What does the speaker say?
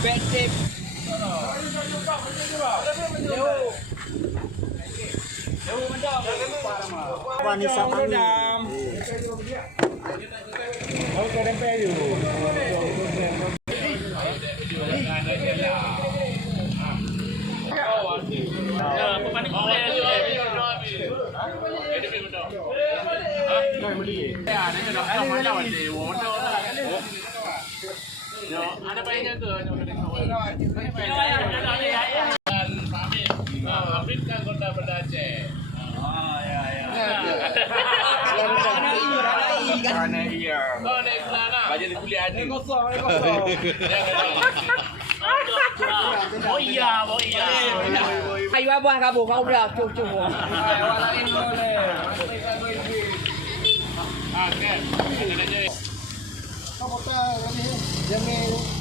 Bedtip. Vanessa kami. Kau kadang peyu. Ada baiknya tu. Hamid kan kota Banda Aceh. Kerana iya. Kau naik sana. Baca di kuliah ni. Kosong. Oh iya. Ayo abang kamu kau dah cucu. Ah, kan. Ada je. Kau potong ni. Jangan